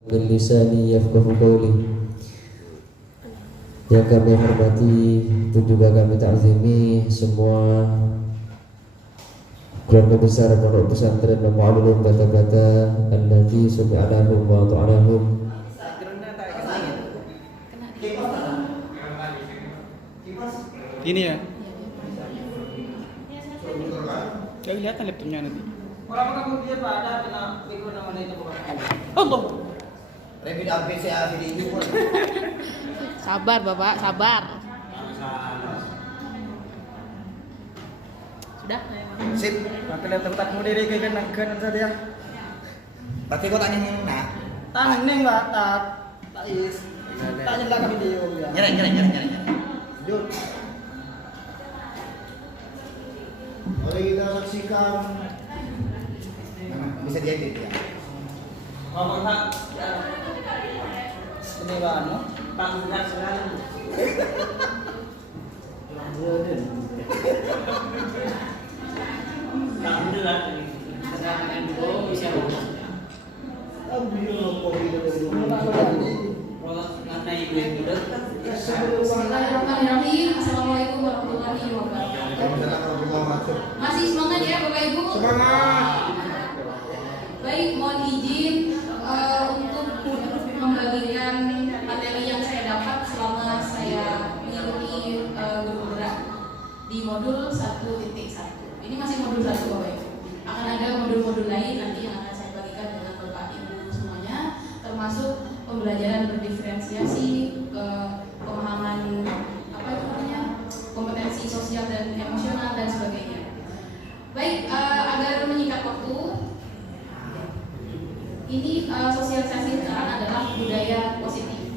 Bil lisani yafqahu qawli. Yang kami hormati dan juga kami ta'zimi semua keluarga besar Pondok Pesantren Al-Mu'allim Bata-Bata allati sumi'anahum wa ta'anahum. Ini ya. Jangan kelihatan laptopnya nanti. Berapa kemudian Pak ada kena mikro namanya itu bukan? Allah. Rapid APCA video pun. Sabar Bapak, sabar. Sudah? Sip. Pakai laptop tak mau diri kayak kan saja. Berarti kau tanya nih nak. Tanya nih Mbak tak. Tak is. Tanya belakang video ya. Nyereng. Jut. Mari kita saksikan. Bisa diedit ya. Ngomong tak. Ini Pak no. Panggilan sekali. Alhamdulillah. Sedangkan dulu bisa. Bismillahirrahmanirrahim. Assalamualaikum warahmatullahi wabarakatuh. Masih semangat ya Bapak Ibu? Semangat. Baik, mohon izin untuk membagikan materi yang saya dapat selama saya mengikuti guru gerak di modul 1.1. Ini masih modul 1 Bapak Ibu. Akan ada modul-modul lain nanti yang akan saya bagikan dengan Bapak Ibu semuanya, termasuk pembelajaran berdiferensiasi, pemahaman kompetensi sosial dan emosional dan sebagainya. Baik, agar menyingkat waktu, ini sosialisasi sekarang adalah budaya positif.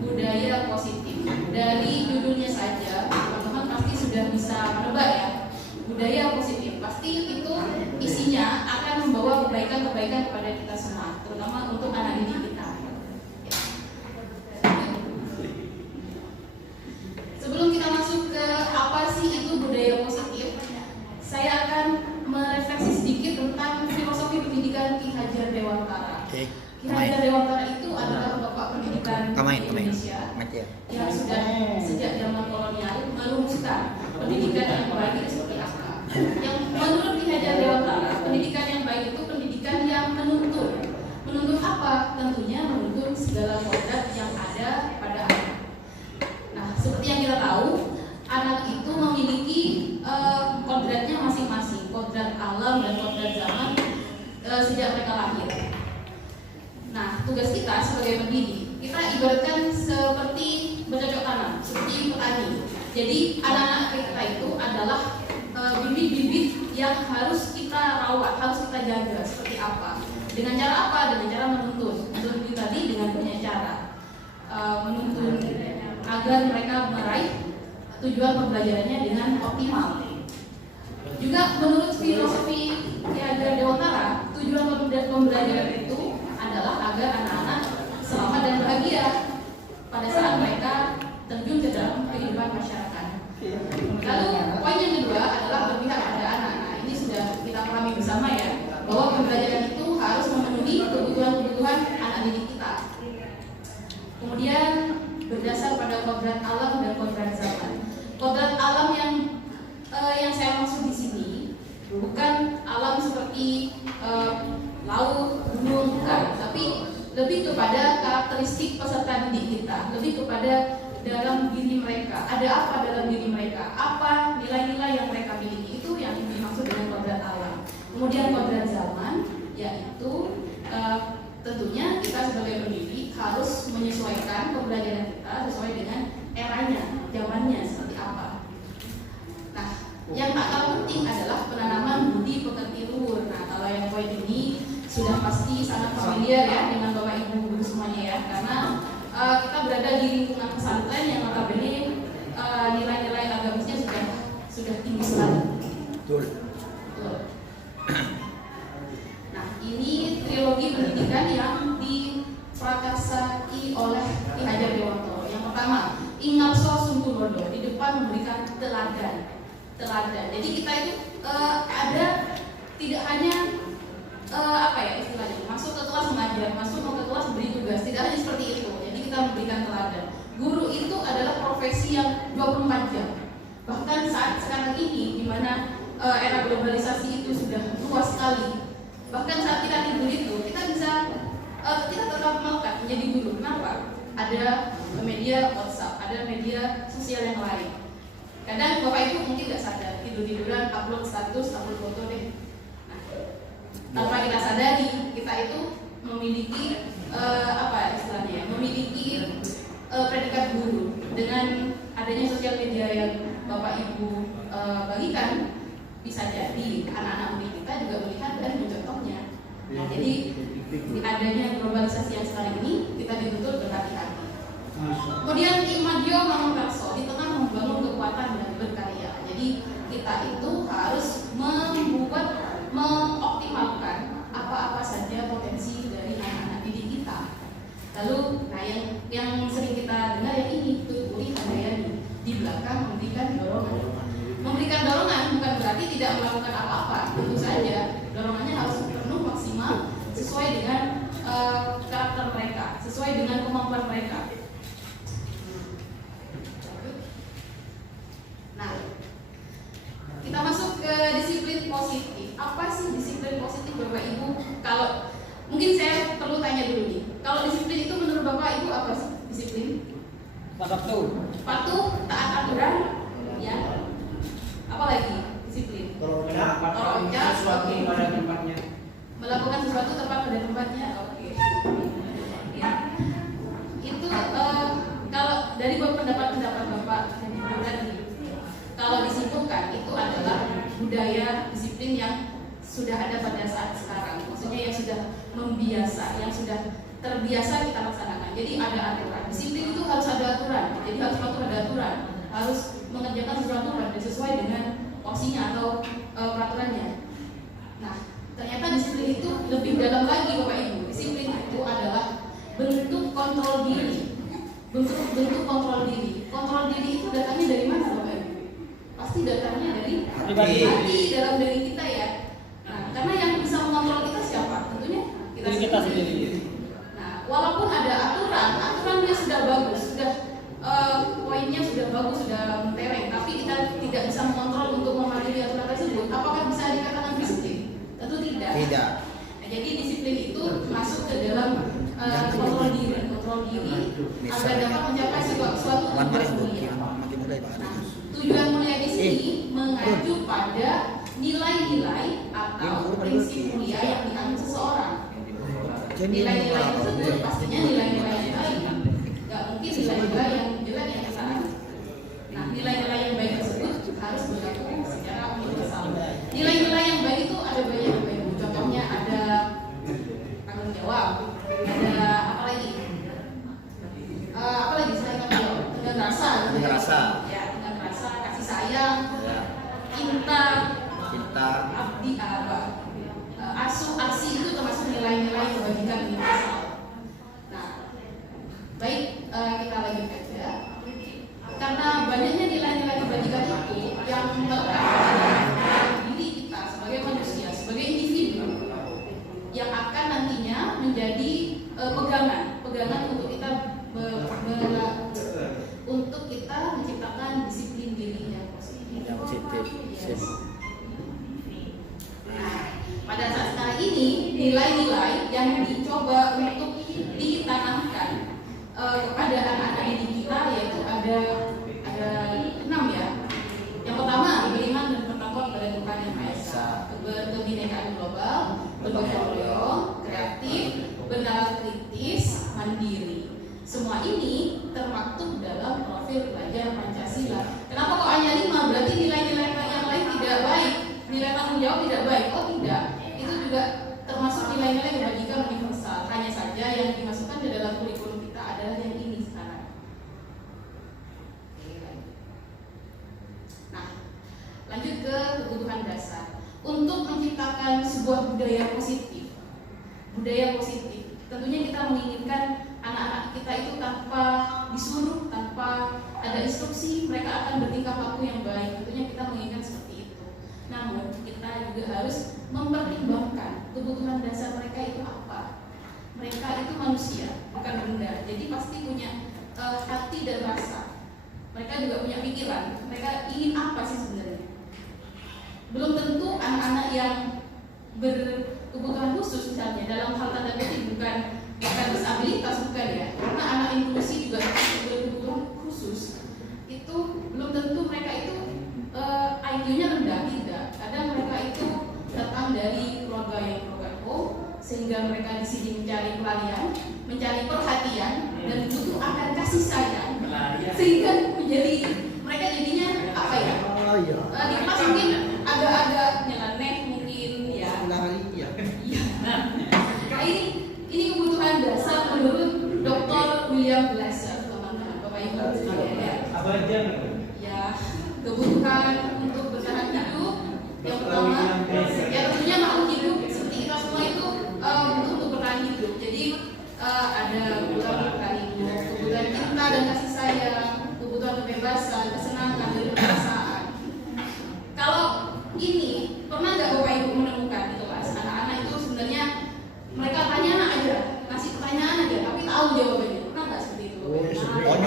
Budaya positif. Dari judulnya saja, teman-teman pasti sudah bisa menebak ya. Budaya positif pasti itu isinya akan membawa kebaikan-kebaikan kepada kita semua, terutama untuk anak didik kita. Sebelum kita masuk ke apa sih itu budaya positif, saya akan merefleksi sedikit tentang filosofi pendidikan Ki Hajar Dewantara. Ki Hajar Dewantara itu adalah bapak pendidikan Indonesia yang sudah sejak zaman kolonial merumuskan pendidikan yang baik itu seperti apa. Yang menurut Ki Hajar Dewantara, pendidikan yang baik itu pendidikan yang menuntun. Menuntun apa? Tentunya menuntun segala kodrat yang ada pada anak. Nah, seperti yang kita tahu, anak itu memiliki kodratnya masing-masing, kodrat alam dan kodrat zaman sejak mereka lahir. Nah, tugas kita sebagai pendidik, kita ibaratkan seperti bercocok tanam, seperti petani. Jadi anak-anak kita itu adalah bibit-bibit yang harus kita rawat, harus kita jaga. Seperti apa? Dengan cara apa? Dengan cara menuntun. Menuntun tadi dengan banyak cara. Menuntun agar mereka meraih tujuan pembelajarannya dengan optimal. Juga menurut filosofi Ki Hajar Dewantara, tujuan pembelajaran itu adalah agar anak-anak selamat dan bahagia pada saat mereka terjun ke dalam kehidupan masyarakat. Lalu poin yang kedua adalah berpihak pada anak. Nah, ini sudah kita pahami bersama ya, bahwa pembelajaran itu harus memenuhi kebutuhan-kebutuhan anak didik kita. Kemudian berdasar pada kodrat alam dan kodrat zaman. Kodrat alam yang saya maksud di sini bukan alam seperti laut, gunung, bukan, tapi lebih kepada karakteristik peserta didik kita, lebih kepada dalam diri mereka. Ada apa dalam diri mereka? Apa nilai-nilai yang mereka miliki? Itu yang dimaksud dengan kodrat alam. Kemudian kodrat zaman, yaitu tentunya kita sebagai pendidik harus menyesuaikan pembelajaran kita sesuai dengan eranya, zamannya seperti apa. Nah, yang tak kalah penting adalah penanaman budi pekerti luhur. Nah, kalau yang poin ini sudah pasti sangat familiar ya dengan Bapak Ibu guru semuanya ya, karena kita berada di lingkungan pesantren yang notabene nilai-nilai agamisnya sudah tinggi sekali. Betul. Nah, ini trilogi pendidikan yang diprakarsai oleh Ki Hajar Dewantara. Yang pertama, Ingarso Sungguh Londo, di depan memberikan teladan. Jadi kita itu ada tidak hanya apa ya istilahnya, masuk ke kelas mengajar, masuk ke kelas beri tugas, tidak hanya seperti itu. Jadi kita memberikan teladan. Guru itu adalah profesi yang 24 jam. Bahkan saat sekarang ini, di mana era globalisasi itu sudah luas sekali. Bahkan saat kita tidur itu, kita bisa kita tetap melekat menjadi guru. Kenapa? Ada media WhatsApp, ada media sosial yang lain. Kadang Bapak Ibu mungkin nggak sadar, tidur-tiduran, upload status, upload foto deh. Nah, tanpa kita sadari, kita itu memiliki apa istilahnya? Memiliki predikat guru. Dengan adanya sosial media yang Bapak Ibu bagikan, bisa jadi anak-anak murid kita juga melihat dan mencontohnya. Nah, jadi adanya globalisasi yang sekarang ini kita dituntut berhati-hati. Kemudian Imadio Mangunkarso di tengah membangun kekuatan dan berkarya. Jadi kita itu harus mengoptimalkan apa-apa saja potensi dari anak-anak didik kita. Lalu, nah yang sering kita dengar yang ini, Tuturi Handayani di belakang memberikan dorongan. Memberikan dorongan bukan berarti tidak melakukan apa-apa. Tentu saja dorongannya harus penuh maksimal sesuai dengan karakter mereka, sesuai dengan kemampuan mereka. Nah, kita masuk ke disiplin positif. Apa sih disiplin positif Bapak Ibu? Kalau mungkin saya perlu tanya dulu nih. Kalau disiplin itu menurut Bapak Ibu apa sih disiplin? Patuh, taat aturan, ya. Apa lagi disiplin? Kalau sesuatu pada tempatnya. Melakukan sesuatu tepat pada tempatnya. Oke. Ya. Itu kalau dari pendapat Bapak dan Ibu tadi, kalau disimpulkan itu adalah budaya disiplin yang sudah ada pada saat sekarang. Maksudnya yang sudah membiasa, yang sudah terbiasa kita laksanakan. Jadi ada aturan. Disiplin itu harus ada aturan. Jadi harus patuh pada aturan. Harus mengerjakan sesuatu sesuai dengan porsinya atau peraturannya. Nah, ternyata disiplin itu lebih dalam lagi Bapak Ibu. Disiplin itu adalah bentuk kontrol diri. Bentuk kontrol diri. Kontrol diri itu datangnya dari mana Bapak Ibu? Pasti datangnya dari hati dalam diri kita ya. Nah, karena yang bisa mengontrol kita siapa? Tentunya kita sendiri. Nah, walaupun ada aturannya sudah bagus, sudah poinnya sudah bagus, sudah mentereng, tapi kita tidak bisa mengontrol untuk mematuhi aturan tersebut. Apakah bisa dikatakan disiplin? Tentu tidak. Nah, jadi disiplin itu masuk ke dalam kontrol diri agar dapat mencapai suatu tujuan mulia. Nah, tujuan mulia di sini mengacu pada nilai-nilai atau prinsip mulia yang dianut seseorang. Nilai-nilai tersebut pastinya nilai-nilai yang baik. Gak mungkin nilai-nilai yang jelek yang kita anut. Nah, nilai-nilai yang baik tersebut harus berlaku secara universal. Nilai-nilai yang baik itu ada banyak Bapak Ibu. Contohnya ada tanggung jawab, ada apa lagi? Selain tanggung jawab, dengan rasa, kasih sayang, cinta, abdi asuh itu termasuk nilai-nilai kebajikan universal. Nah, baik kita lanjutkan ya. Karena banyaknya nilai-nilai kebajikan itu yang melekat pada diri kita sebagai manusia, sebagai individu yang akan nantinya menjadi pegangan untuk kita untuk kita menciptakan disiplin diri yang positif. Nah, pada saat sekarang ini nilai-nilai yang dicoba untuk ditanamkan kepada anak-anak didik kita yaitu ada 6 ya. Yang pertama beriman dan bertakwa kepada Tuhan Yang Maha Esa, kebinekaan global, bergotong royong, kreatif, bernalar kritis, mandiri. Semua ini termaktub dalam profil pelajar Pancasila. Kenapa kok hanya 5? Berarti nilai-nilai yang lain tidak baik, nilai tanggung jawab tidak baik. Oh tidak, itu juga termasuk nilai-nilai kebajikan universal. Hanya saja yang dimasukkan di dalam kurikulum kita adalah yang ini sekarang. Nah, lanjut ke kebutuhan dasar. Untuk menciptakan sebuah budaya positif, tentunya kita menginginkan anak-anak kita itu tanpa disuruh, tanpa ada instruksi, mereka akan bertingkah laku yang baik. Tentunya kita menginginkan seperti itu. Namun kita juga harus mempertimbangkan kebutuhan dasar mereka itu apa. Mereka itu manusia, bukan benda. Jadi pasti punya hati dan rasa. Mereka juga punya pikiran. Mereka ingin apa sih sebenarnya? Belum tentu anak-anak yang berkebutuhan khusus misalnya dalam hal tanda kutip bukan disabilitas, bukan ya, karena anak inklusi juga berkebutuhan khusus. Itu belum tentu mereka itu IQ-nya rendah, tidak. Kadang mereka itu datang dari keluarga yang broken home, sehingga mereka di sini mencari pelarian, mencari perhatian, dan butuh akan kasih sayang, sehingga menjadi mereka jadinya apa ya? Di kelas mungkin agak-agak nyeleneh mungkin ya. Iya. Nah, ini kebutuhan dasar menurut Dr. William Glasser, teman-teman, Bapak Ibu sekalian ya. Ya, kebutuhan untuk bertahan hidup yang pertama, ya tentunya makhluk hidup seperti kita semua itu butuh untuk bertahan hidup. Jadi ada kebutuhan bertahan hidup, kebutuhan cinta dan kasih sayang, kebutuhan kebebasan, kesenangan dan perasaan. Kalau ini pernah nggak Bapak Ibu menemukan di kelas anak-anak itu sebenarnya mereka tanya aja, kasih pertanyaan aja, tapi tahu jawabannya. Pernah nggak seperti itu? Oh,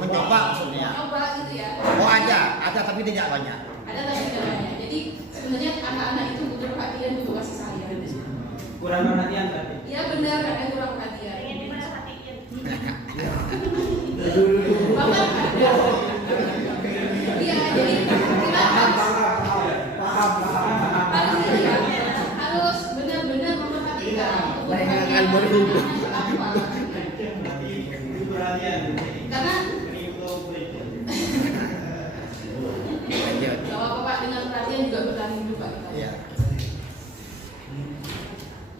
mencoba maksudnya. Coba gitu ya. Oh, ada tapi tidak banyak. Ada tapi tidak banyak. Jadi sebenarnya anak-anak itu butuh perhatian, butuh kasih sayang. Kurang perhatian tadi. Iya benar, ada yang kurang perhatian. Ingin diperhatiin. Bapak ada. Iya, jadi kita harus benar-benar memperhatikan kebutuhan apa. Karena kalau Bapak dengan perhatian juga bertahan hidup Pak kita. Iya.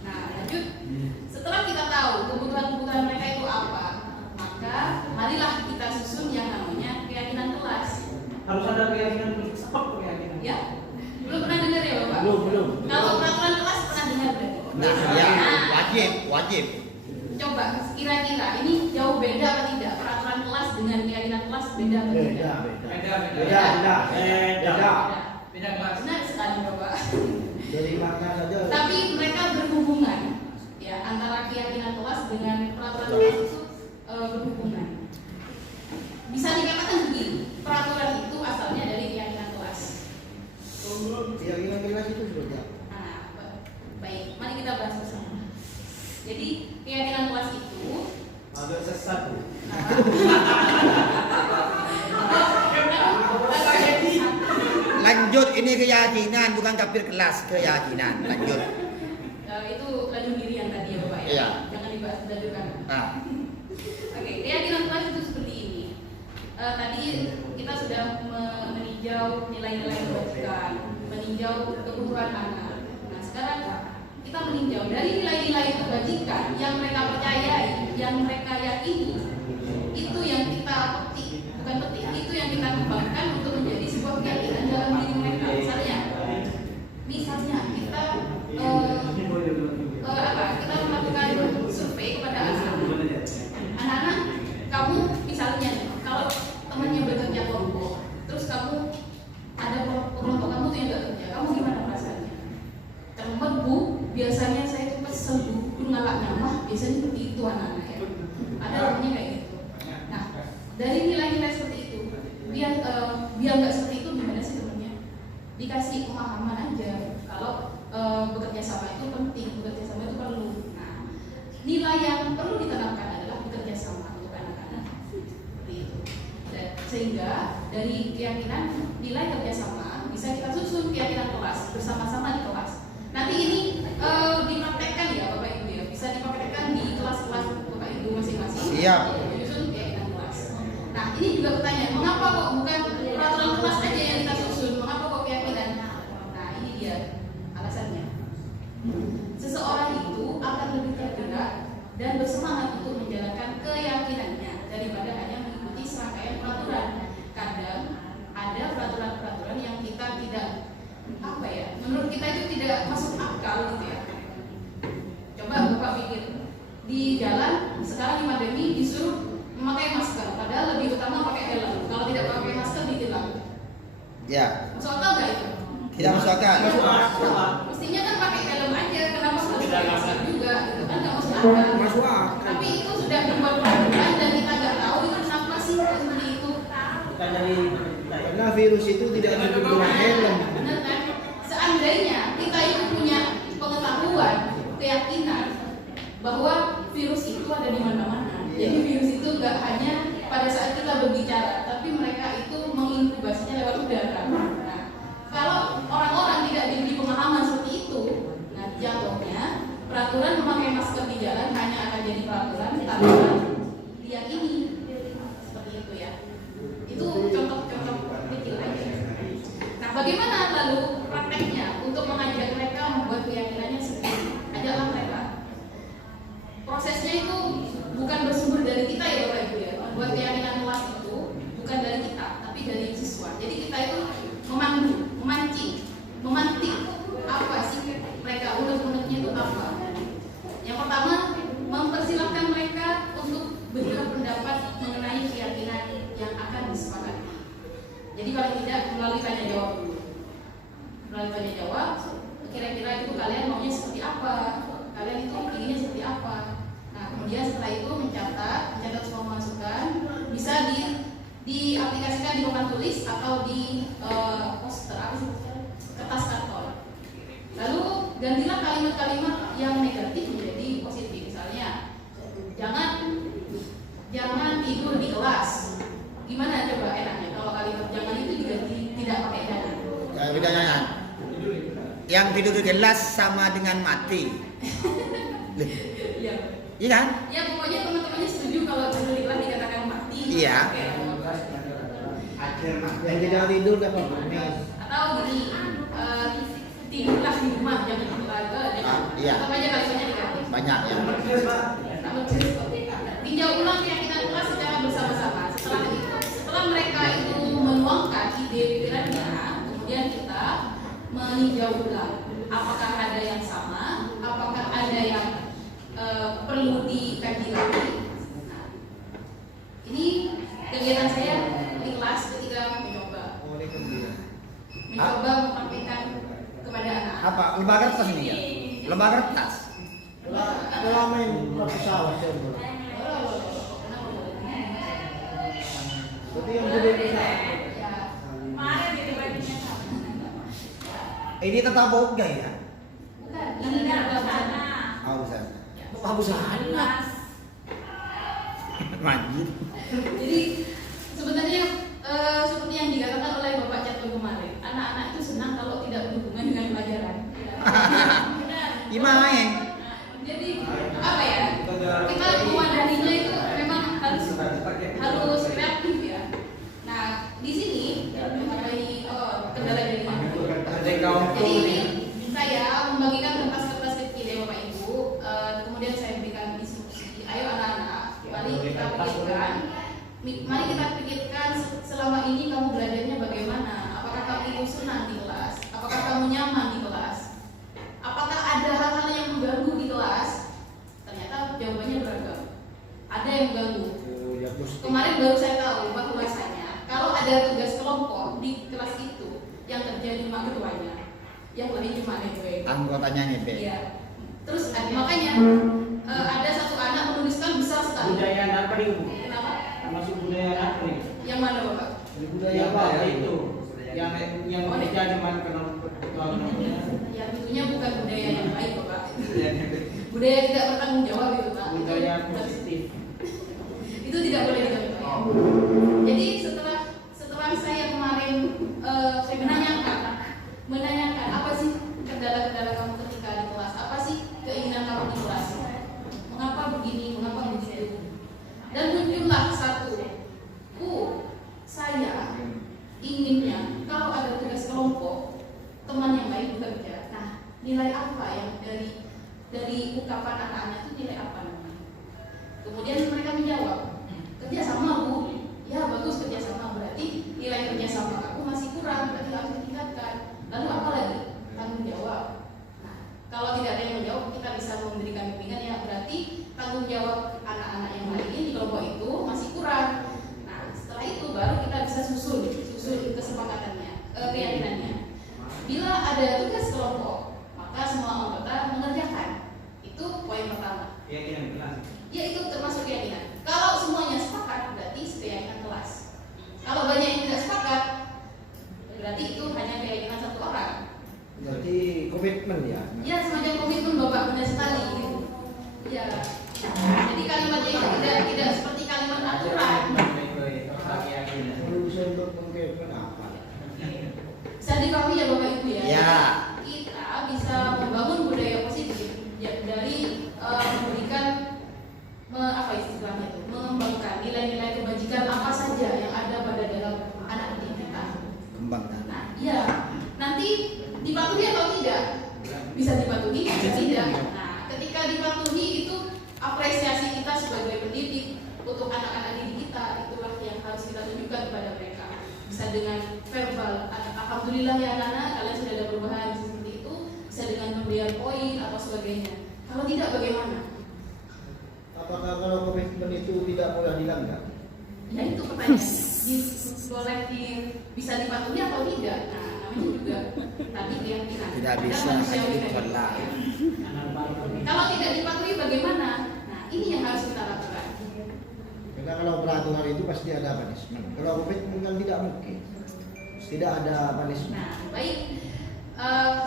Nah, lanjut. Setelah kita tahu kebutuhan-kebutuhan mereka itu apa, maka marilah kita susun yang namanya keyakinan kelas. Harus ada keyakinan sepek keyakinan. Ya? Belum pernah dengar ya Bapak? Belum. Kalau peraturan kelas pernah dengar berarti? Ya, wajib. Coba kira-kira ini jauh beda atau tidak? Peraturan kelas dengan keyakinan kelas beda atau tidak? Beda kelas. Benar sekali Bapak. Dari makna saja. Tapi mereka berhubungan, ya, antara keyakinan kelas dengan peraturan kelas itu berhubungan. Bisa dikatakan begini, peraturan itu asalnya dari keyakinan kelas. Keyakinan kelas itu sudah. Nah, baik, mari kita bahas bersama. Jadi keyakinan kelas itu Agak sesat. Lanjut, ini keyakinan bukan kafir kelas, keyakinan. Lanjut. Itu lanjut diri yang tadi ya Bapak ya. Iya. Jangan dibahas dadakan. Nah, Oke, keyakinan kelas itu seperti ini. Tadi kita sudah meninjau nilai-nilai kebajikan, meninjau kebutuhan anak. Nah, sekarang kita meninjau dari nilai-nilai kebajikan yang mereka percayai, yang mereka yakini, itu yang kita petik, itu yang kita kembangkan untuk menjadi sebuah keyakinan dalam diri mereka. Misalnya kita kita melakukan survei kepada anak-anak, kamu misalnya kalau temannya bekerja kelompok, terus kamu ada kelompok kamu tuh yang gak kerja, kamu gimana rasanya? Temen Bu, biasanya saya tuh kesel Bu, ngalak nama, biasanya seperti itu anak-anak ya. Ada orangnya kayak gitu. Nah, dari nilai-nilai seperti itu, biar nggak seperti itu gimana sih temennya? Dikasih pemahaman aja kalau bekerja sama itu penting, bekerja sama itu perlu. Nah, nilai yang perlu ditanamkan adalah bekerja sama untuk anak-anak seperti itu. Dan sehingga dari keyakinan nilai kerjasama bisa kita susun keyakinan kelas bersama-sama di kelas. Nanti ini dipraktekkan ya Bapak Ibu ya, bisa dipraktekkan di kelas-kelas Bapak Ibu masing-masing. Siap. Susun keyakinan kelas. Nah, ini juga pertanyaan, mengapa kok bukan peraturan kelas aja yang kita susun? Mengapa kok keyakinan? Nah, ini dia alasannya. Seseorang itu akan lebih tergerak dan bersemangat untuk menjalankan keyakinannya daripada hanya mengikuti serangkaian peraturan. Kadang ada peraturan-peraturan yang kita tidak menurut kita itu tidak masuk akal gitu ya. Coba Bapak pikir, di jalan sekarang di pandemi disuruh memakai masker, padahal lebih utama pakai helm. Kalau tidak pakai masker ditilang. ya. Masuk akal nggak itu? Tidak masuk akal. Mestinya kan pakai helm aja, kenapa harus pakai masker juga? Itu kan nggak masuk akal. Masuk akal. Tapi itu sudah dibuat peraturan dan kita nggak tahu itu kenapa sih seperti itu. Bukan dari karena virus itu tidak cukup dengan helm. Benar kan? Seandainya kita itu punya pengetahuan, keyakinan bahwa virus itu ada di mana-mana. Jadi virus itu nggak hanya pada saat kita berbicara, tapi mereka itu menginkubasinya lewat udara. Nah, kalau orang-orang tidak diberi pemahaman seperti itu, nah jatuhnya peraturan memakai masker di jalan hanya akan jadi peraturan tanpa diyakini. Seperti itu ya. Itu contoh-contoh kecil aja. Nah, bagaimana lalu prakteknya untuk mengajak mereka membuat keyakinannya sendiri? Ajaklah mereka. Prosesnya itu bukan bersumber dari kita ya Bapak Ibu ya. Membuat keyakinan kelas itu bukan dari kita, tapi dari siswa. Jadi kita itu memandu, memancing, memantik apa sih mereka, unek-uneknya itu apa. Yang pertama, mempersilahkan mereka untuk berpendapat mengenai keyakinan yang akan disepakati. Jadi paling tidak melalui tanya jawab dulu. Melalui tanya jawab, kira-kira itu kalian maunya seperti apa? Kalian itu inginnya seperti apa? Nah, kemudian setelah itu mencatat semua masukan, bisa diaplikasikan di papan tulis atau di poster, kertas karton. Lalu gantilah kalimat-kalimat yang negatif menjadi positif. Misalnya, jangan tidur di kelas. Gimana coba enaknya kalau kalimat jangan itu diganti tidak pakai jangan? Bedanya yang tidur di kelas sama dengan mati. Iya. Iya kan? Ya pokoknya teman-temannya setuju kalau tidur di kelas dikatakan mati. Iya. Yang tidak tidur dapat panas. Atau gini, tidurlah di rumah, jangan di keluarga, jangan. Iya. Tetap aja kalimatnya diganti. Banyak ya. Tinjau ulang keyakinan kelas secara bersama-sama. Setelah mereka itu menuangkan ide pikirannya, kemudian kita meninjau ulang. Apakah ada yang sama? Apakah ada yang perlu dikaji lagi? Nah, ini kegiatan saya di kelas ketika mencoba mempraktikkan kepada anak. Apa? Lembaga kertas ini ya? Lembaga kertas. Kalau main pesawat ya. Tapi yang gede pesawat. Ini tetap boga ya? Bukan, ini adalah sana. Oh, bisa. Apa sana? Lanjut. Jadi sebenarnya seperti yang dikatakan oleh Bapak Catur kemarin, anak-anak itu senang kalau tidak berhubungan dengan pelajaran. Gimana ya? Jadi apa ya? Kita mewadaninya itu memang harus kreatif ya. Nah di sini mengenai kendala dari jadi ini saya membagikan kertas-kertas kecil ya Bapak Ibu. Kemudian saya berikan instruksi. Ayo anak-anak, mari kita pikirkan selama ini kamu belajarnya bagaimana? Apakah kamu itu senang di kelas? Apakah kamu nyaman di kelas? Apakah ada hal-hal yang mengganggu di kelas? Ternyata jawabannya beragam. Ada yang mengganggu. Kemarin baru saya tahu bahwasanya kalau ada tugas kelompok di kelas itu yang kerja cuma ketuanya, yang lebih cuma DW. Anggotanya nih, Be. Iya. Terus makanya ada satu anak menuliskan besar sekali. Budaya apa nih? Kenapa? Masuk budaya apa nih? Yang mana Bapak? Budaya apa itu? Yang kerja cuma kenal ketua namanya. Ya tentunya bukan budaya yang baik Bapak. Budaya tidak bertanggung jawab itu Pak. Budaya positif. Itu tidak boleh dicontoh. Jadi setelah saya kemarin saya menanyakan apa sih kendala-kendala kamu ketika di kelas, apa sih keinginan kamu di kelas, mengapa begini, mengapa begitu, dan muncullah satu, saya inginnya kalau ada tugas kelompok teman yang lain bekerja. Nah, nilai apa yang dari ucapan anak-anak itu nilai apa namanya? Kemudian mereka menjawab, kerjasama Bu. Ya bagus kerjasama, berarti nilai kerjasama aku masih kurang, berarti harus ditingkatkan. Lalu apa lagi? Tanggung jawab. Nah, kalau tidak ada yang menjawab, kita bisa memberikan bimbingan ya, berarti tanggung jawab anak-anak yang lain di kelompok itu masih kurang. Nah, setelah itu baru kita bisa susun kesepakatannya, keyakinannya. Bila dipahami ya Bapak Ibu ya. Ya. Kita bisa membangun budaya positif ya, dari memberikan apa istilahnya itu, mengembangkan nilai-nilai kebajikan apa saja yang ada pada dalam anak didik kita. Kembangkan. Nah, iya. Nanti dipatuhi atau tidak? Bisa dipatuhi, bisa tidak. Nah, ketika dipatuhi itu apresiasi kita sebagai pendidik untuk anak-anak didik kita, itulah yang harus kita tunjukkan kepada mereka. Bisa dengan verbal, alhamdulillah ya anak-anak, kalian sudah ada perubahan seperti itu. Bisa dengan pemberian poin atau sebagainya. Kalau tidak, bagaimana? Apakah kalau komitmen itu tidak boleh dilanggar? Ya itu pertanyaan. Boleh bisa dipatuhi atau tidak? Nah, namanya juga tadi keyakinan. Tidak bisa hanya ditolak. Kalau tidak dipatuhi bagaimana? Nah, ini yang harus kita lakukan. Karena kalau peraturan itu pasti ada punishment. Kalau komitmen kan tidak mungkin. Tidak ada punishment. Nah, baik.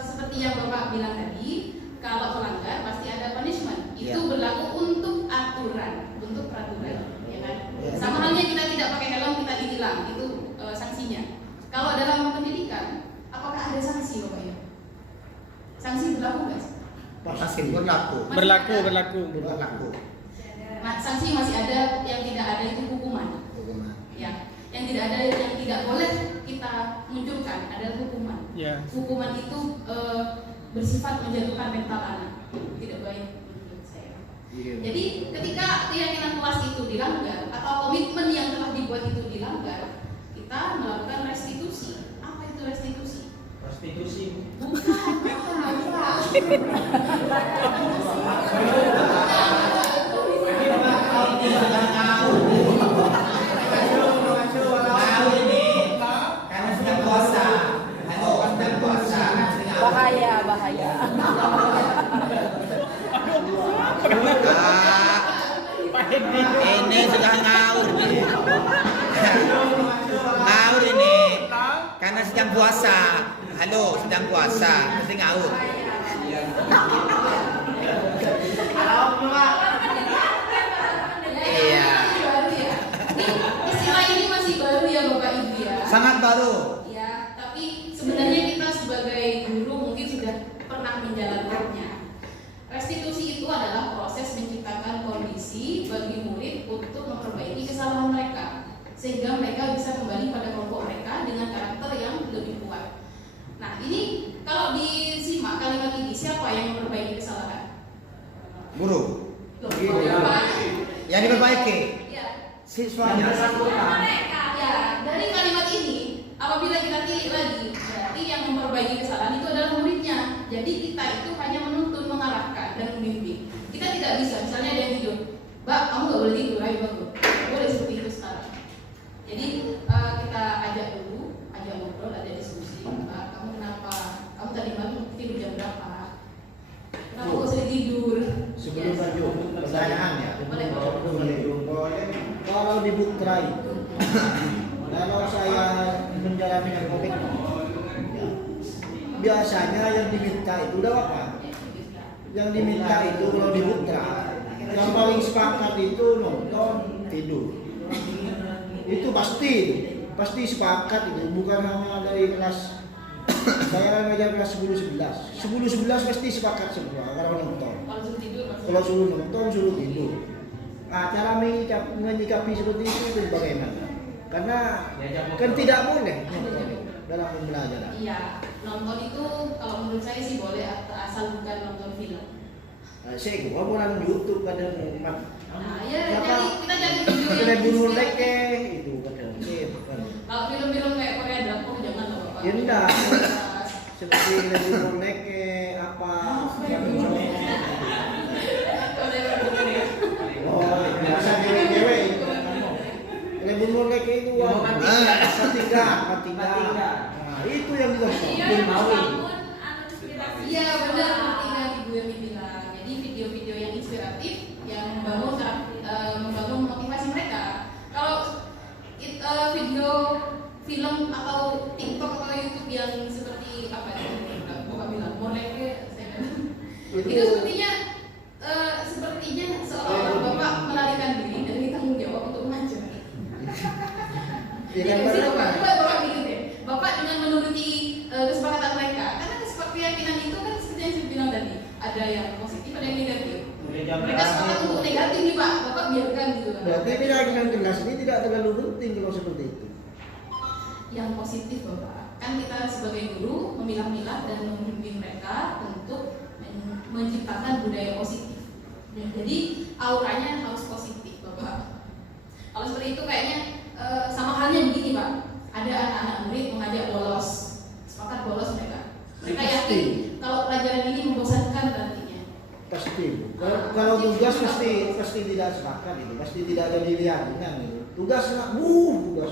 Seperti yang Bapak bilang tadi, kalau melanggar pasti ada punishment. Itu berlaku untuk aturan, untuk peraturan, ya kan? Sama halnya kita tidak pakai helm kita ditilang, itu sanksinya. Kalau dalam pendidikan, apakah ada sanksi Bapak ya? Sanksi berlaku nggak sih? Pasti berlaku. Berlaku. Nah, sanksi masih ada, yang tidak ada itu hukuman. Ya, yang tidak ada, yang tidak boleh kita munculkan adalah hukuman. Ya. Hukuman itu bersifat menjatuhkan mental anak, tidak baik menurut saya. Jadi ketika keyakinan kelas itu dilanggar atau komitmen yang telah dibuat itu dilanggar, kita melakukan restitusi. Apa itu restitusi? Prostitusi. Bukan. Karena sedang puasa. Halo, sedang puasa. Bahaya. Ini sudah ngawur nih. Ngawur ini. Karena sedang puasa. Halo, sedang puasa. Mesti ngawur. Iya. Istilah ini masih baru ya Bapak Ibu ya. Sangat baru. Ya, tapi sebenarnya kita sebagai guru mungkin sudah pernah menjalankannya. Restitusi itu adalah proses menciptakan kondisi bagi murid untuk memperbaiki kesalahan mereka, sehingga mereka bisa kembali pada kelompok mereka dengan karakter yang lebih kuat. Nah, ini kalau disimak kalimat ini, siapa yang memperbaiki kesalahan? Guru. Loh, Bapak? Yang diperbaiki. Ya. Siswanya. Ya, dari kalimat ini, apabila kita tilik lagi, berarti yang memperbaiki kesalahan itu adalah muridnya. Jadi kita itu hanya menuntun, mengarahkan, dan membimbing. Kita tidak bisa, misalnya ada yang tidur, Mbak, kamu nggak boleh tidur, ayo bangun. Boleh seperti itu sekarang. Jadi kita ajak dulu, ajak ngobrol, ada diskusi. Mbak, kamu kenapa? Kamu tadi malam tidur jam berapa? Kenapa kok sering tidur? Sebelum Ya. lanjut pertanyaan ya. Kalau di Putra itu, kalau saya menjalankan komitmen, ya, biasanya yang diminta itu udah apa? Yang diminta itu kalau di Putra, yang paling sepakat itu nonton, tidur. Itu pasti sepakat itu, bukan hanya dari kelas. Saya kan ngajar kelas 10-11 pasti sepakat semua kalau nonton. Kalau suruh tidur, Kalau suruh nonton, suruh tidur. Nah, cara menyikapi seperti itu bagaimana? Karena kan tidak boleh nonton dalam pembelajaran. Iya, nonton itu kalau menurut saya sih boleh asal bukan nonton film. Saya gua mau nonton YouTube kadang mak. Nah, ya Siapa? kita jadi video Kena yang bunuh inspiratif. leke itu kadang. Kalau film-film kayak Korea drakor jangan loh Bapak. Ya enggak. Seperti bunuh leke apa? Oh, biasa cewek-cewek itu. Bunuh leke itu apa? Matiga. Nah, itu yang dilakukan. Iya benar seperti yang Ibu Yemi bilang. Jadi video-video yang inspiratif yang membangun motivasi mereka. Kalau video film atau TikTok atau YouTube yang seperti apa ya? Bapak bilang morleke, itu sepertinya seolah-olah Bapak melarikan diri dari tanggung jawab untuk mengajar. Ya, Jadi kan, Bapak bikin deh. Bapak dengan menuruti kesepakatan keyakinan itu kan seperti yang saya bilang tadi, ada yang positif, ada yang negatif. Mereka sepakat untuk negatif nih Pak, Bapak biarkan gitu kan. Berarti keyakinan kelas ini tidak terlalu penting kalau seperti itu. Yang positif Bapak, kan kita sebagai guru memilah-milah dan membimbing mereka untuk menciptakan budaya positif. Jadi auranya harus positif Bapak. Kalau seperti itu kayaknya sama halnya begini Pak, ada anak-anak murid mengajak bolos, sepakat bolos mereka. Mereka yakin kalau pelajaran ini membosankan nantinya. Pasti. Kalau tugas pasti tidak sepakat itu, pasti tidak ada pilihannya gitu. Tugas tugas.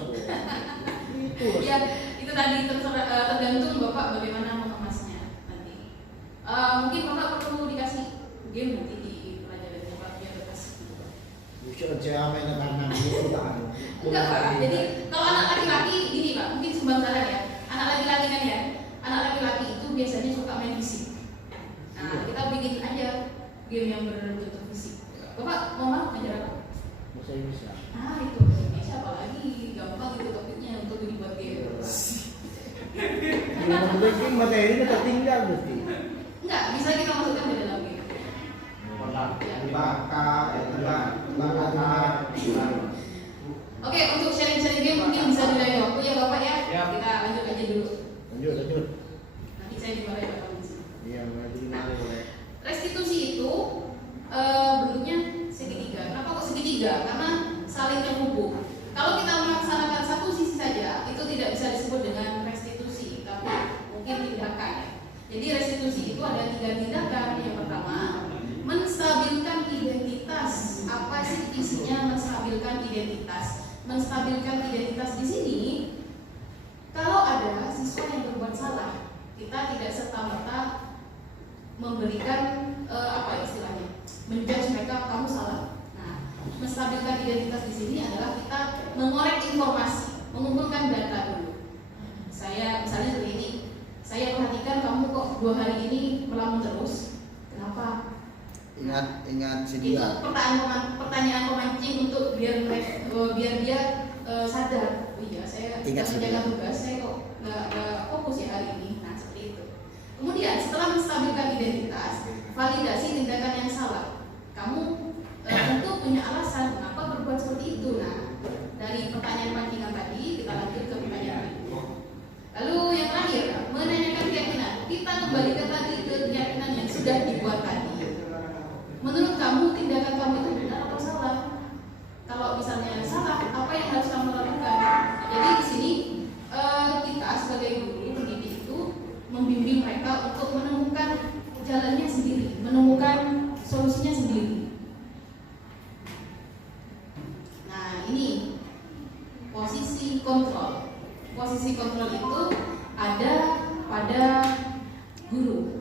Itu. Ya, itu tadi tergantung Bapak bagaimana mengemasnya nanti. Mungkin Bapak perlu dikasih game nanti di pelajarannya Pak biar kasih. Bukan saya main tangan gitu kan. Enggak Pak. Jadi kalau anak laki-laki gini Pak, mungkin sumbang saran ya. Anak laki-laki kan ya. Anak laki-laki itu biasanya suka main fisik. Nah, kita bikin aja game yang berbentuk fisik. Bapak mau ajar apa? Bahasa Indonesia. Ah, itu Indonesia apalagi gampang itu topiknya untuk dibuat game. Yang penting materi ini tertinggal berarti. Enggak, bisa kita masukkan ke dalam game. Oke, untuk sharing-sharing game mungkin bisa di lain waktu ya Bapak ya. Kita lanjut aja dulu. Lanjut. Nanti saya dimarahin Bapak di sini. Iya, boleh. Restitusi itu bentuknya segitiga. Kenapa kok segitiga? Karena saling terhubung. Kalau kita melaksanakan satu sisi saja, itu tidak bisa disebut dengan restitusi, tapi mungkin tindakan. Jadi restitusi itu ada 3 tindakan. Yang pertama, menstabilkan identitas. Apa sih isinya menstabilkan identitas? Menstabilkan identitas di sini, kalau ada siswa yang berbuat salah, kita tidak serta-merta memberikan apa istilahnya, menjudge mereka kamu salah. Nah, menstabilkan identitas di sini adalah kita mengorek informasi, mengumpulkan data dulu. Saya misalnya seperti ini, saya perhatikan kamu kok 2 hari ini melamun terus, kenapa? Ingat si Itu dia. pertanyaan pemancing untuk biar dia sadar. Oh iya, saya Ingat si menjaga dia. tugas, saya kok nggak fokus ya hari ini. Nah seperti itu. Kemudian setelah menstabilkan identitas, validasi tindakan yang salah. Kamu tentu punya alasan mengapa berbuat seperti itu. Nah dari pertanyaan pancingan tadi kita lanjut ke pertanyaan berikutnya. Lalu yang terakhir, menanyakan keyakinan. Kita kembali ke tadi ke keyakinan yang sudah dibuat tadi. Menurut kamu tindakan kamu itu benar atau salah? Kalau misalnya salah, apa yang harus kamu lakukan? Jadi di sini kita sebagai guru pendidik itu membimbing mereka untuk menemukan jalannya sendiri, menemukan solusinya sendiri. Nah ini posisi kontrol. Posisi kontrol itu ada pada guru.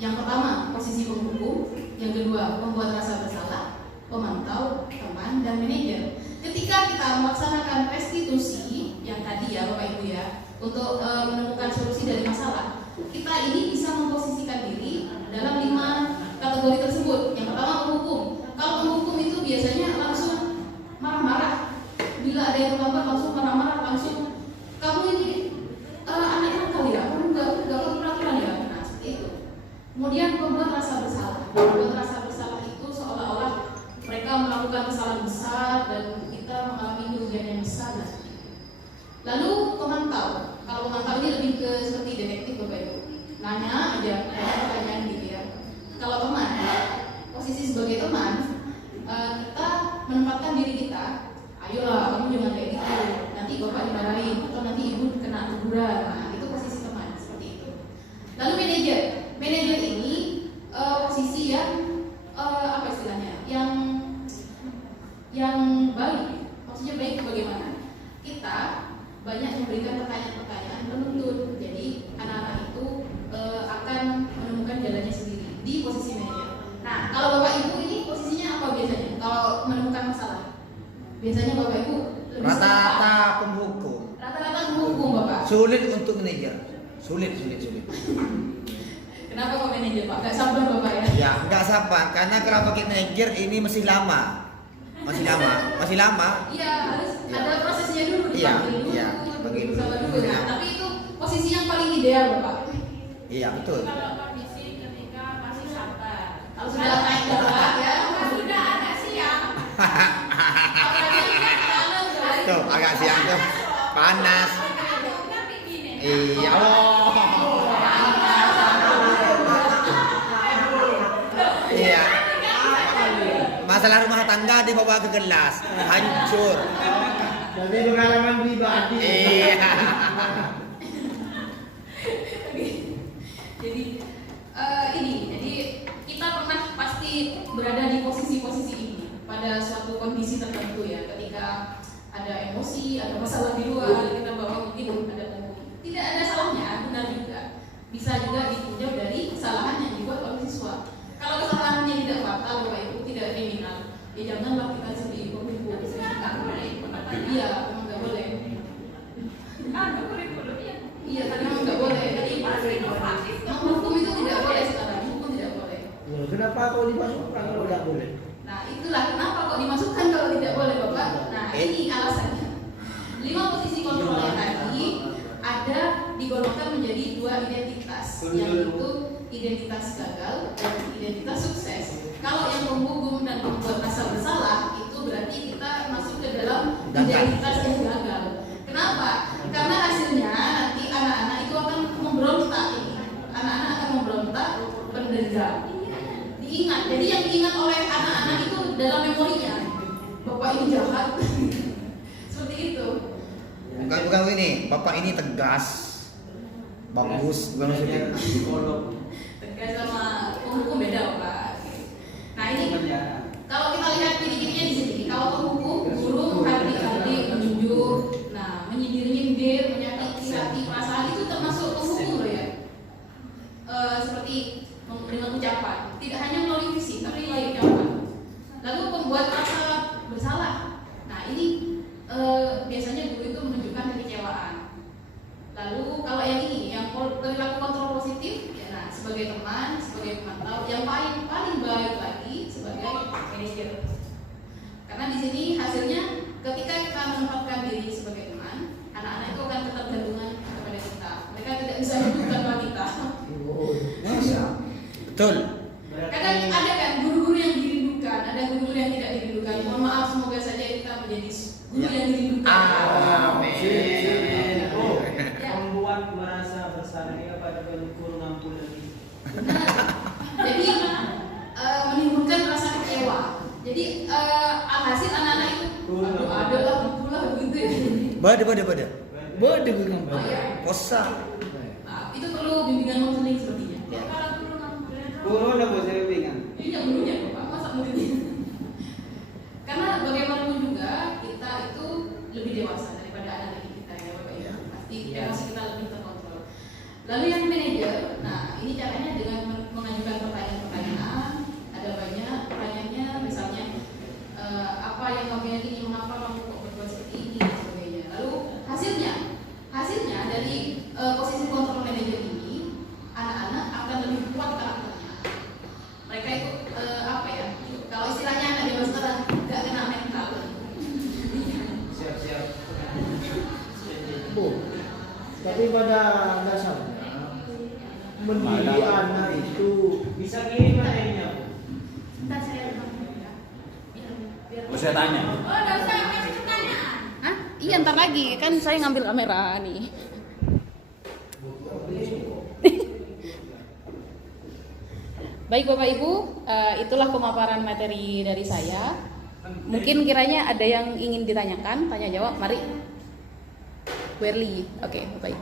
Yang pertama, posisi penghukum. Yang kedua, pembuat rasa bersalah, pemantau, teman, dan manajer. Ketika kita melaksanakan restitusi yang tadi ya Bapak Ibu ya, untuk menemukan solusi dari masalah, kita ini bisa memposisikan diri dalam 5 kategori tersebut. Yang pertama, penghukum. Kalau penghukum itu biasanya langsung marah-marah. Bila ada yang terlambat langsung marah-marah, langsung kamu ini anak nakal ya, kamu nggak peraturan ya. Nah seperti itu. Kemudian pembuat rasa bersalah. Pembuat rasa bersalah itu seolah-olah mereka melakukan kesalahan besar dan kita mengalami kerugian yang besar. Lalu pemantau. Kalau pemantau ini lebih ke seperti detektif Bapak Ibu. Nanya aja, pertanyaan gitu ya. Kalau teman, posisi sebagai teman, kita menempatkan diri kita. Ayolah, kamu jangan kayak gitu. Nanti Bapak dimarahin atau nanti Ibu kena teguran. Nah, itu posisi teman seperti itu. Lalu manajer. Manajer ini posisi yang apa istilahnya? Yang baik. Maksudnya baik itu bagaimana? Kita banyak memberikan pertanyaan-pertanyaan penuntut. Jadi anak-anak itu akan menemukan jalannya sendiri di posisi manajer. Nah, kalau Bapak Ibu ini posisinya apa biasanya? Kalau menemukan masalah, biasanya Bapak Ibu lebih Rata-rata penghukum. Rata-rata penghukum Bapak. Sulit untuk manajer. Sulit. Kenapa kok manajer Pak? Gak sabar Bapak ya? Ya, nggak sabar karena kalau pakai manajer ini masih lama. Iya, harus ada prosesnya dulu. Iya, dipanggil dulu, iya, dulu, begitu. sabar dulu. Nah, tapi itu posisi yang paling ideal Bapak. Iya betul. Kalau kondisi ketika masih sabar, kalau sudah naik darah ya, sudah agak siang. Tuh agak siang tuh panas. Iya. Oh. Iya. Masalah rumah tangga dibawa ke gelas, hancur. Jadi pengalaman pribadi. Iya. Jadi kita pernah pasti berada di posisi-posisi ini pada suatu kondisi tertentu ya, ketika ada emosi, ada masalah di luar, kita bawa mungkin ada temui. Tidak ada salahnya, benar juga. Bisa juga ditinjau dari kesalahan yang dibuat oleh siswa. Kalau kesalahannya tidak fatal, Bapak Ibu, tidak kriminal, ya janganlah kita sedih berkumpul. Iya, memang nggak boleh. Iya, tapi memang nggak boleh. Jadi hukum itu tidak boleh sekarang, hukum tidak boleh. Loh, kenapa kok dimasukkan kalau tidak boleh? Nah, itulah kenapa kok dimasukkan kalau tidak boleh, Bapak. Nah, ini alasannya. 5 posisi kontrol yang tadi ada digolongkan menjadi 2 identitas, yaitu identitas gagal dan identitas sukses. Kalau yang penghukum dan membuat rasa bersalah itu berarti kita masuk ke dalam identitas yang gagal. Kenapa? Karena hasilnya nanti anak-anak itu akan memberontak ini. Anak-anak akan memberontak, berdendam. Diingat. Jadi yang diingat oleh anak-anak itu dalam memorinya. Bapak ini jahat. Seperti itu. Bukan ini, bapak ini tegas, bagus, bukan maksudnya. Tegas sama penghukum beda, Pak. Nah ini, kalau kita lihat ciri-cirinya di sini, kalau penghukum guru hati-hati menunjuk, nah menyindir-nyindir, menyakiti hati perasaan itu termasuk penghukum loh ya. Seperti dengan ucapan, tidak hanya melalui fisik, tapi melalui ucapan. Lalu pembuat rasa bersalah. Nah ini biasanya guru itu menunjukkan kekecewaan. Lalu kalau yang ini, yang perilaku kontrol positif, ya, nah sebagai teman, sebagai pemantau, yang paling baik lagi sebagai manajer. Karena di sini hasilnya, ketika kita menempatkan diri sebagai teman, anak-anak itu akan tetap gantungan kepada kita. Mereka tidak bisa hidup tanpa kita. Betul. Kadang ada kan guru-guru yang dirindukan, ada guru-guru yang tidak dirindukan. Mohon maaf, semoga saja kita menjadi guru yang dirindukan. Amin. Membuat merasa bersalah pada kurun ampun lagi. Benar. Jadi menimbulkan rasa kecewa. Jadi alhasil anak-anak itu adalah itulah begitu ya. Bade. Kosa. Nah, itu perlu bimbingan konseling sepertinya. Ya. Kurun apa saya bimbingan? Iya gurunya Pak, masa muridnya. Karena bagaimanapun juga kita itu lebih dewasa daripada anak didik kita ya Bapak Ibu. Pasti emosi kita lebih terkontrol. Lalu yang manajer, nah ini caranya dengan mengajukan pertanyaan-pertanyaan. Ada banyak pertanyaannya, misalnya apa yang kamu yakini, mengapa kamu kok berbuat seperti ini dan sebagainya. Lalu hasilnya dari posisi kontrol manajer ini, anak-anak akan lebih kuat karakternya. Mereka itu apa ya? Kalau istilahnya anak zaman sekarang nggak kena mental. Siap. Bu, tapi pada dasarnya mendidik anak itu Bisa kirim materinya. Ntar saya ya. Oh, saya tanya. Oh, nggak usah kasih pertanyaan. Hah? Iya, ntar lagi kan saya ngambil kamera nih. Baik Bapak Ibu, itulah pemaparan materi dari saya. Mungkin kiranya ada yang ingin ditanyakan, tanya jawab, mari. Werly, oke, baik.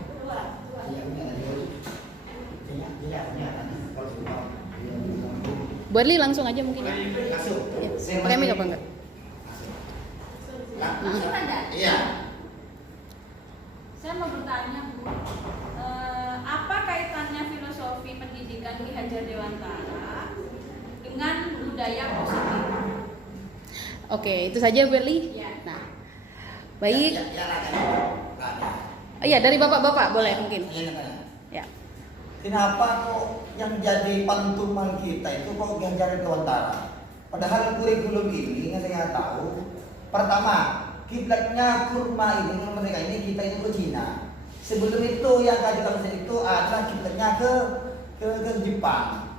Werly langsung aja mungkin ya. Ya. Pakai mic apa enggak? Iya. Saya mau bertanya Bu, apa kaitannya filosofi pendidikan Ki Hajar Dewantara dengan budaya positif? Oke, itu saja Werly. Ya. Nah, baik. Oh iya, dari bapak-bapak boleh mungkin. Ya. Kenapa kok yang jadi pantuman kita itu kok Hajar Dewantara? Padahal kurikulum ini yang saya tahu, pertama kiblatnya kurma ini mereka ini kita itu ke Cina. Sebelum itu yang keajukan itu adalah kitanya ke Jepang.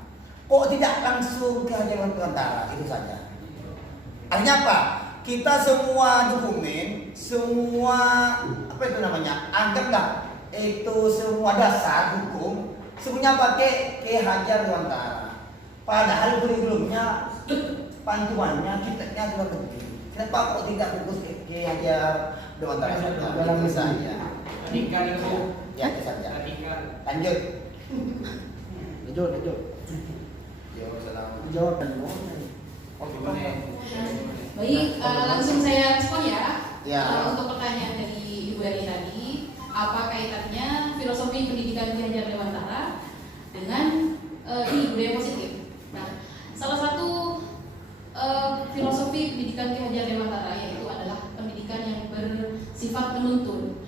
Kok tidak langsung ke Dewan Perantara, itu saja. Artinya apa? Kita semua dokumen, semua apa itu namanya, anggaplah itu semua dasar hukum semuanya pakai Ki Hajar Dewantara. Padahal belumnya pantuannya kitanya luar negeri. Kenapa kok tidak fokus Ki Hajar Dewantara saja? Itu saja. Ya, itu saja. Lanjut. Jawab. Baik, langsung saya respon ya. Ya. Untuk pertanyaan dari Ibu Eri tadi, apa kaitannya filosofi pendidikan Ki Hajar Dewantara dengan ini budaya positif? Nah, salah satu filosofi pendidikan Ki Hajar Dewantara yaitu adalah pendidikan yang bersifat menuntun,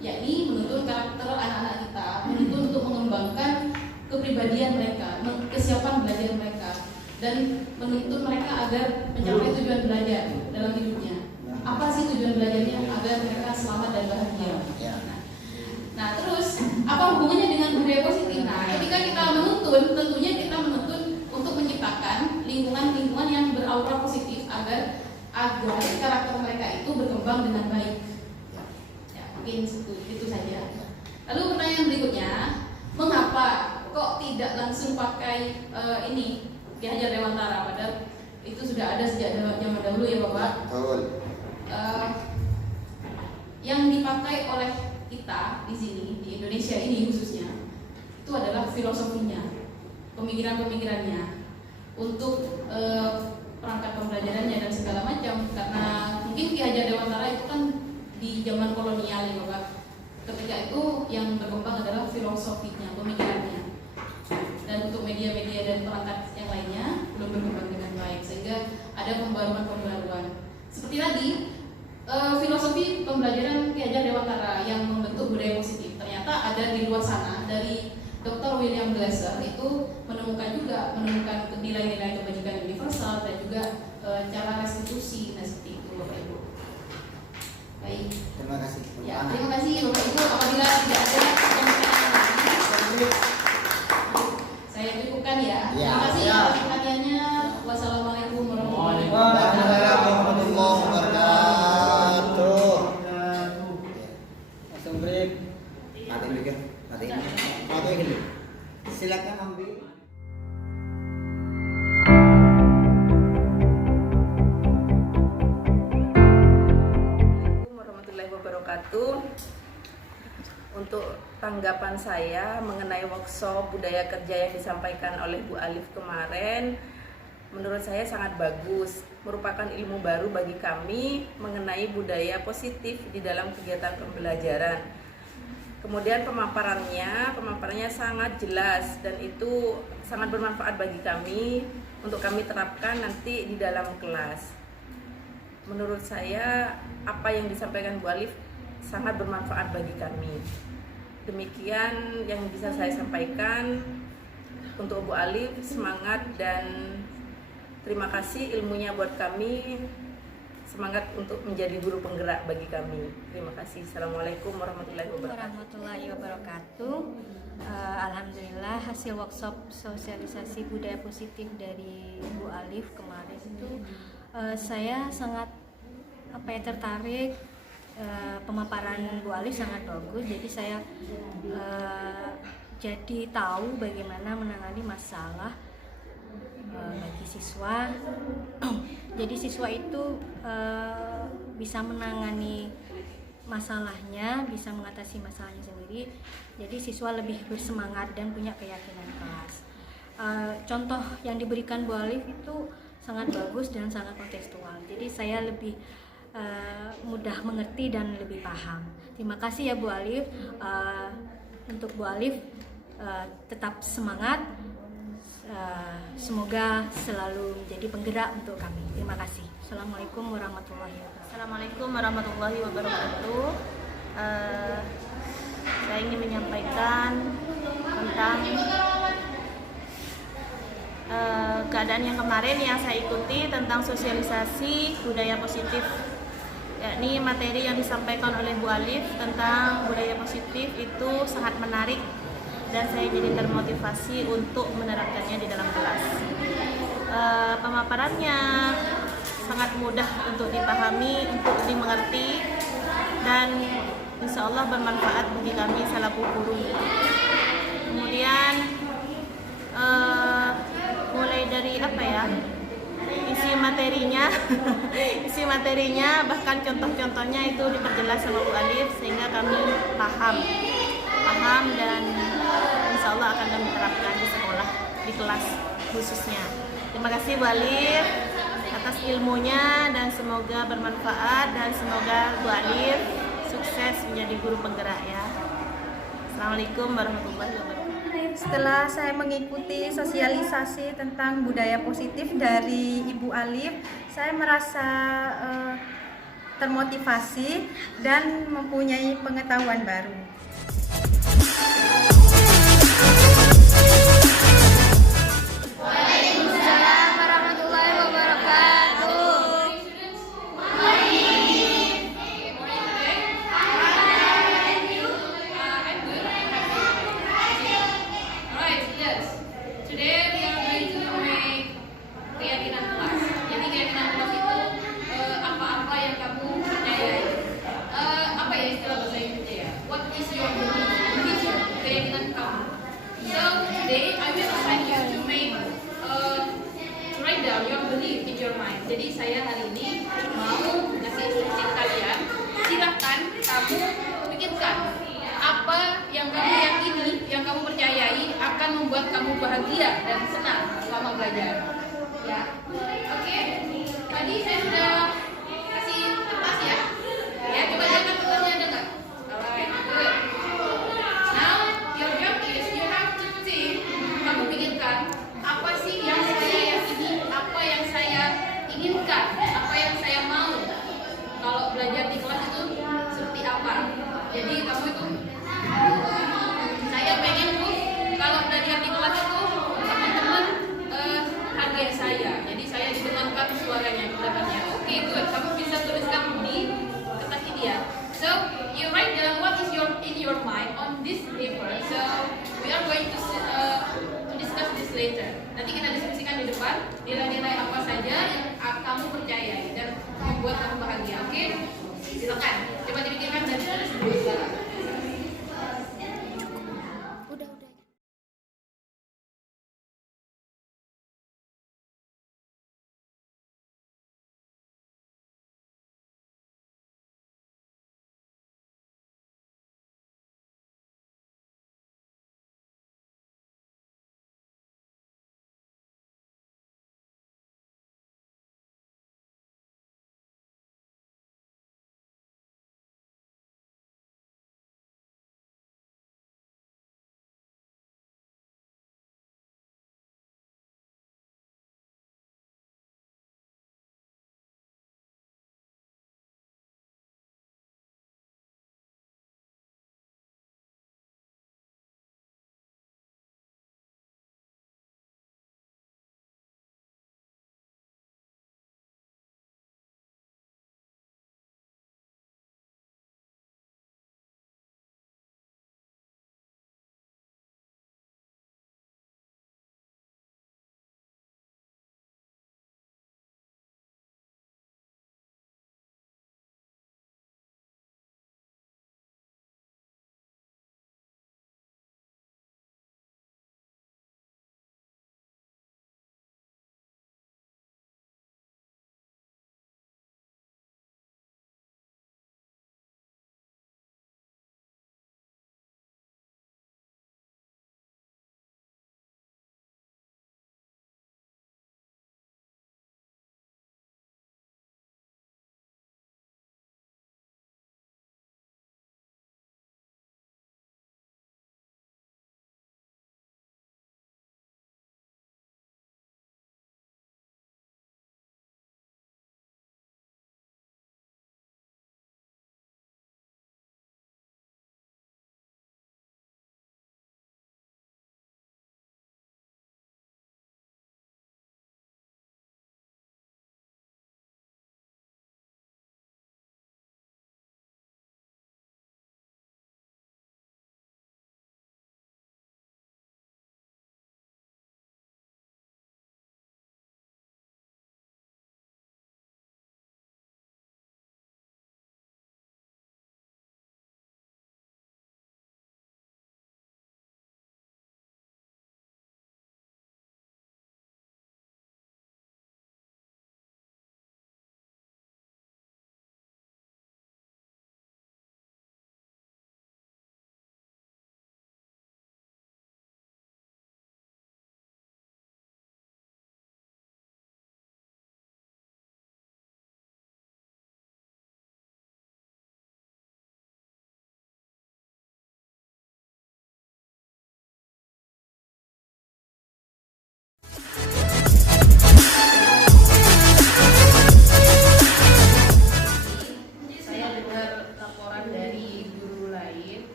yakni menuntun karakter anak-anak kita, menuntun untuk mengembangkan kepribadian mereka, kesiapan belajar mereka, dan menuntun mereka agar mencapai tujuan belajar dalam hidupnya. Apa sih tujuan belajarnya? Agar mereka selamat dan bahagia. Nah, terus apa hubungannya dengan budaya positif? Nah, ketika kita menuntun, tentunya kita menuntun untuk menciptakan lingkungan-lingkungan yang beraura positif agar karakter mereka itu berkembang dengan baik. Ya, mungkin itu saja. Lalu pertanyaan berikutnya, mengapa kok tidak langsung pakai ini Ki Hajar Dewantara, padahal itu sudah ada sejak zaman dahulu ya Bapak. Betul. Yang dipakai oleh kita di sini, di Indonesia ini khususnya, itu adalah filosofinya, pemikiran-pemikirannya untuk perangkat pembelajarannya dan segala macam. Karena mungkin Ki Hajar Dewantara itu kan di zaman kolonial ya Bapak. Ketika itu yang berkembang adalah filosofinya, pemikirannya. Dan untuk media-media dan perangkat yang lainnya belum berkembang dengan baik, sehingga ada pembaruan-pembaruan. Seperti tadi, filosofi pembelajaran Ki Hajar Dewantara yang membentuk budaya positif ternyata ada di luar sana. Dari Dr. William Glasser itu menemukan nilai-nilai kebajikan universal dan juga cara restitusi. Nah, seperti itu Bapak Ibu. Baik. Terima kasih. Ya, terima kasih Bapak Ibu. Apabila tidak ada pertanyaan lagi, saya cukupkan ya. Terima kasih atas perhatiannya. Wassalamualaikum warahmatullahi Waalaikumsalam wabarakatuh. Langsung break. Mati. Silakan ambil. Assalamualaikum warahmatullahi wabarakatuh. Untuk tanggapan saya mengenai workshop budaya kerja yang disampaikan oleh Bu Alif kemarin, menurut saya sangat bagus, merupakan ilmu baru bagi kami mengenai budaya positif di dalam kegiatan pembelajaran. Kemudian pemaparannya sangat jelas dan itu sangat bermanfaat bagi kami untuk kami terapkan nanti di dalam kelas. Menurut saya apa yang disampaikan Bu Alif sangat bermanfaat bagi kami. Demikian yang bisa saya sampaikan. Untuk Bu Alif, semangat dan terima kasih ilmunya buat kami. Semangat untuk menjadi guru penggerak bagi kami. Terima kasah. Assalamualaikum warahmatullahi wabarakatuh. Alhamdulillah hasil workshop sosialisasi budaya positif dari Bu Alif kemarin itu saya sangat tertarik. Pemaparan Bu Alif sangat bagus, jadi saya jadi tahu bagaimana menangani masalah bagi siswa. Jadi siswa itu bisa menangani masalahnya, bisa mengatasi masalahnya sendiri. Jadi siswa lebih bersemangat dan punya keyakinan kelas. Contoh yang diberikan Bu Alif itu sangat bagus dan sangat kontekstual. Jadi saya lebih mudah mengerti dan lebih paham. Terima kasih ya Bu Alif. Untuk Bu Alif tetap semangat. Semoga selalu menjadi penggerak untuk kami. Terima kasih. Assalamualaikum warahmatullahi wabarakatuh. Assalamualaikum warahmatullahi wabarakatuh. Saya ingin menyampaikan tentang keadaan yang kemarin yang saya ikuti tentang sosialisasi budaya positif yakni materi yang disampaikan oleh Bu Alif tentang budaya positif itu sangat menarik dan saya jadi termotivasi untuk menerapkannya di dalam kelas. Pemaparannya sangat mudah untuk dipahami, untuk dimengerti, dan insya Allah bermanfaat bagi kami selaku guru. Kemudian mulai dari isi materinya bahkan contoh-contohnya itu diperjelas sama Bu Alif sehingga kami paham dan insya Allah akan kami terapkan di sekolah, di kelas khususnya. Terima kasih Bu Alif atas ilmunya dan semoga bermanfaat dan semoga Bu Alif sukses menjadi guru penggerak ya. Assalamualaikum warahmatullahi wabarakatuh. Setelah saya mengikuti sosialisasi tentang budaya positif dari Ibu Alif, saya merasa termotivasi dan mempunyai pengetahuan baru. Waalaikumsalam warahmatullahi wabarakatuh. Right, yes. Today we are going to make keyakinan kelas. Jadi keyakinan kelas itu apa-apa yang kamu percayai. Apa ya istilah bahasa Inggrisnya ya? What is your belief? Keyakinan kamu. So today I will assign you to make to write down your belief in your mind. Jadi saya hari ini mau ngasih instruksi ke kalian. Silahkan kamu pikirkan apa yang kamu yakini, yang kamu percayai akan membuat kamu bahagia dan senang selama belajar. Ya, oke. Tadi saya sudah kasih kertas ya. Ya, coba jangan kertasnya ada nggak? Alright, good. Now your job is you have to think. Kamu pikirkan apa sih yang saya yakini, apa yang saya inginkan, apa yang saya mau. Kalau belajar di kelas itu seperti apa? Jadi kamu itu saya pengen tuh kalau belajar di kelas itu teman-teman hargai saya. Jadi saya didengarkan suaranya, pendapatnya. Oke, good. Kamu bisa tuliskan di kertas ini ya. So you write down what is in your mind on this paper. So we are going to discuss this later. Nanti kita diskusikan di depan nilai-nilai apa saja yang kamu percayai dan membuat kamu bahagia. Oke? Silakan. Coba dipikirkan dan tulis dulu sekarang.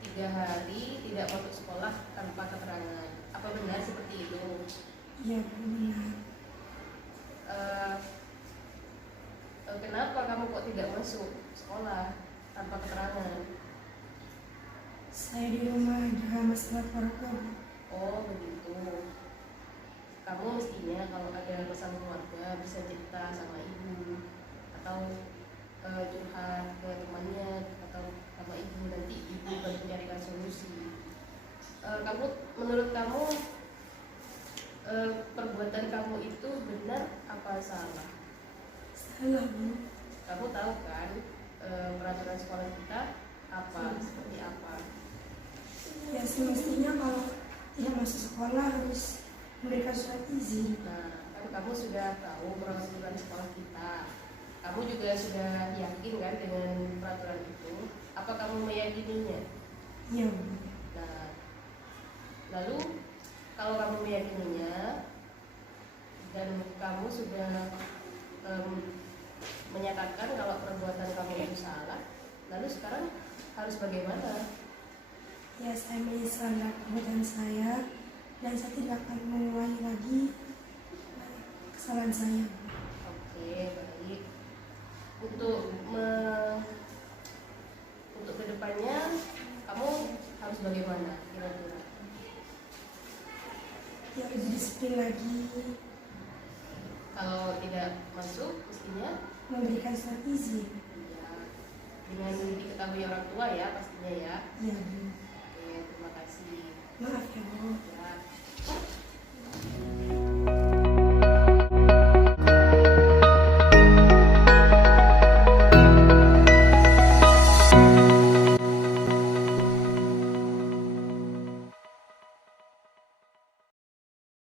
3 hari tidak masuk sekolah tanpa keterangan. Apa benar seperti itu? Iya, benar. Kenapa kamu kok tidak masuk sekolah tanpa keterangan? Saya di rumah ada masalah keluarga. Oh begitu. Kamu mestinya kalau ada masalah keluarga bisa cerita sama ibu atau curhat ke temannya atau sama ibu, nanti ibu akan mencarikan solusi. Menurut kamu perbuatan kamu itu benar apa salah? Salah, Bu. Kamu tahu kan peraturan sekolah kita seperti apa? Ya semestinya kalau tidak masuk sekolah harus memberikan surat izin. Nah, kan kamu sudah tahu peraturan sekolah kita. Kamu juga sudah yakin kan dengan peraturan itu? Apa kamu meyakininya? Iya, Bu. Nah, lalu kalau kamu meyakininya dan kamu sudah menyatakan kalau perbuatan kamu itu salah, lalu sekarang harus bagaimana? Ya, saya menyesal atas perbuatan saya dan saya tidak akan mengulangi lagi kesalahan saya. Oke, baik. Untuk kedepannya kamu harus bagaimana kira-kira? Ya, lebih disiplin lagi. Kalau tidak masuk, mestinya memberikan surat izin. Ya, dengan diketahui orang tua ya pastinya ya. Iya, Bu. Oke, terima kasih. Maaf ya, Bu. Ya.